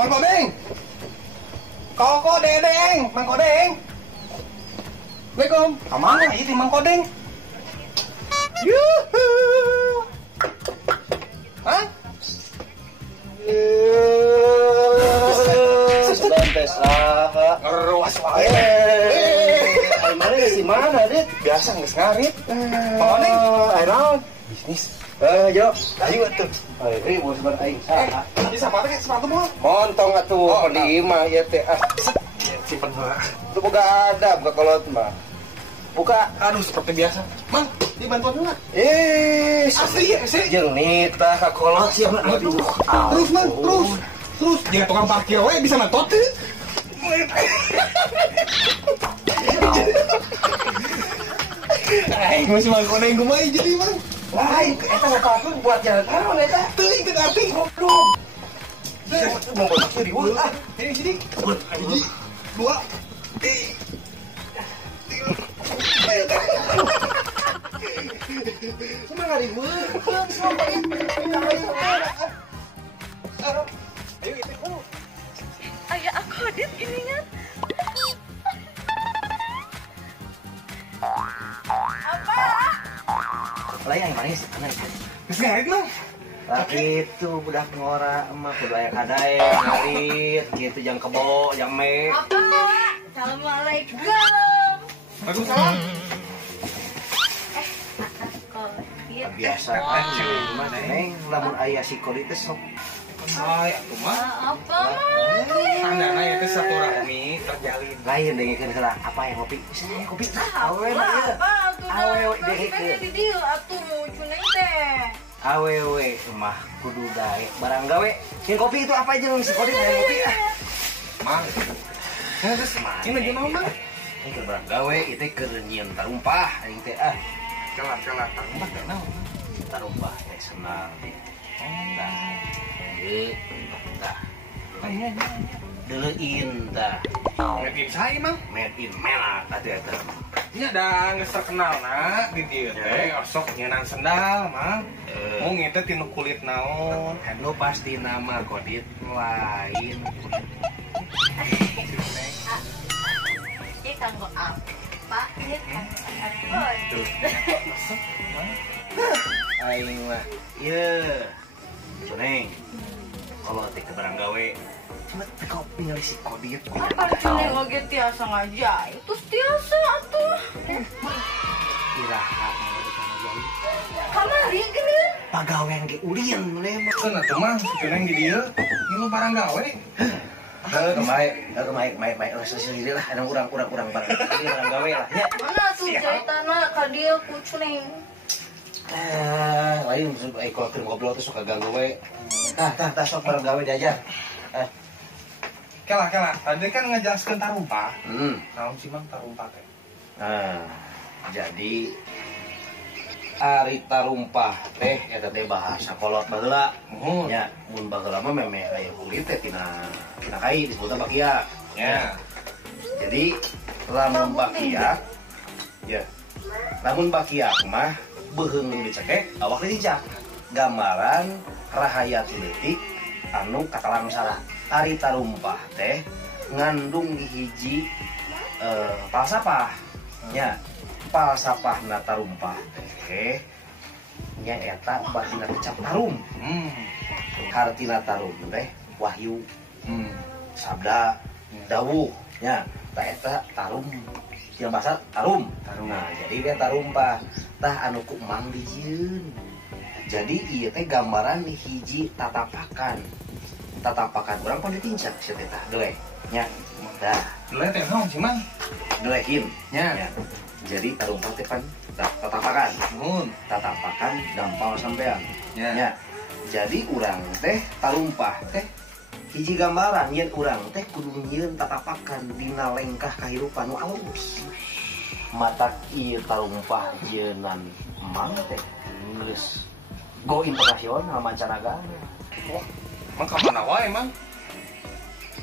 Mang Kodeng. Koko Dedeng, Mang Kodeng. Assalamualaikum. Kemana itu Mang Kodeng? Yuhu. Hah? Sesbantes lah. Ngeruas wae. Mana si mana, Dit? Biasa geus ngarit. Mang Kodeng, Ayo naon? bisnis. Jo. Ayo atuh. Ayo bos bar aing. Saha? Bisa pakai sepatu mah? Montong atuh pendima ieu teh. Simpen heula. Itu boga ada, buka kolot mah. Buka. Aduh, seperti biasa. Mang, dibantuan heula. Asli ya, sih. Jeung nita ka kolot sih. Aduh. Terus, Mang, terus. Jangan tukang parkir we bisa matot teh. Masih Mang Kodeng kumaha jadi, Mang? Lain, eta ngapalkeun buat jalan naon eta? Teuing teu ngerti goblok. Mau botak di wah. Ini sini. Hiji, dua, tiga. Cuma ngaribeun. Ayo itu. Ayah aku Dit ininya. Apa? Lain yang manis, aneh. Geus ngarit, Mang. Lah itu budak ngora emah kudu aya kadae ngarit gitu jang kebo jang me. Apa? Assalamualaikum. Waalaikumsalam. Biasa aja mah neng lamun aya si kodi teh sok. Ay, atuh mah. Apa? Tandana itu satu rahmi terjalin. Lain dengekeun heula apa yang kopi? Saya kopi awe mah ieu. Awe dengekeun. Di dieu atuh cuneng teh. Awewe mah kudu dae barang gawe. Sing kopi itu apa aja lu si kodi yang kopi ah. Mang. Ya terus ini lagi naon, Mang? Ini keur barang gawe itu keur nyieun tarumpah aing teh ah. Celah tarumpah teh naon? Tarumpah senang. Tah. Ieu tah. Iya. Deleuin tah. Ngedip saya, Mang. Made in Melat atuh eta. Ini ada geus terkenal na di dieu teh osok nyeunang sendal, Mang. Mau ngiteu tinu kulit naon? Nu pasti nama kodit lain. Ini kanggo apa? Ini kanggo apa? Aing mah ieu. Cuneng. Kalau teh ke barang gawe cuma kau tinggal si kodit. Apa cuneng oge tiasa ngajai? Terus tiasa atuh. Iraha mau dikanajai. Kamari geuning. Pagawean ge ulin mulai mah. Kan atuh mah sebenarnya di dieu ieu barang gawe. Kemaik, sendiri lah, ada urang barang gawe lah, ya. Mana tuh jahitanna ka dieu ku cuneng? Lain kalau kirim goblok tuh suka ganggu we. Tah sok barang gawe diajar. Kela, tadi kan ngejelaskeun tarumpah. Naon sih Mang tarumpah teh? Jadi ari tarumpah teh eta teh bahasa kolot baheula. Nya mun baheula mah meme aya kulit teh tina kai disebutna bakia. Ya. Jadi lamun bakia ya. Lamun bakia mah beheung dicekek awak dijak. Gambaran rahayat leutik anu katalang salah. Ari tarumpah teh ngandung di hiji falsafah. Nya falsafahna tarumpah teh nya eta batina kecap tarum. Hartina tarum teh wahyu. Sabda dawuh nya ta eta tarum tina bahasa tarum. Nah, jadi dia tarumpah tah anu ku mang dijieun. Jadi ieu teh gambaran di hiji tatapakan urang pun ditincak sia teh tah deleh nya. Dah, Deleh teh naon sih Mang? delehin Nya. Jadi tarumpah teh kan tatapakan. Tatapakan gampang sampean. Ya. Jadi urang teh tarumpah teh hiji gambaran yen urang teh kudu nyieun tatapakan dina lengkah kahirupan nu alus. Matak ieu tarumpah jeunan mang teh geus go internasional mancanagara. Mang ka mana wae, Mang?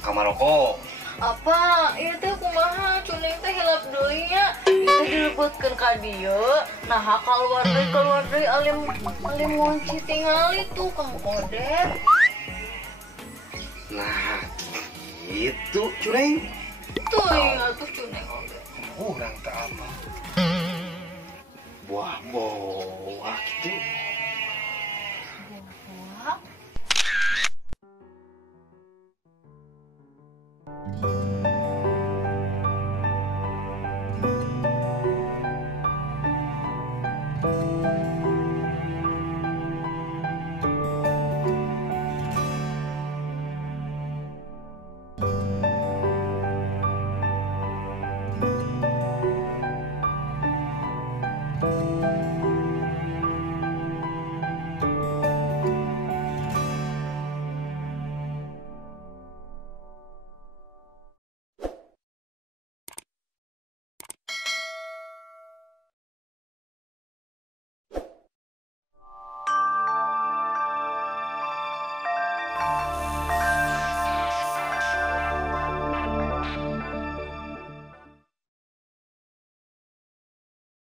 Ka Maroko. Apa? Ieu teh kumaha cuneng teh hilap deui nya. Ieu dilebetkeun ka dieu. Nah, keluar deui alim ngunci tingali tuh Kang Kodet. Nah, gitu, Cuneng. Tuh iya tuh cuneng oge. Urang teh apa? Buah boah gitu. Wah.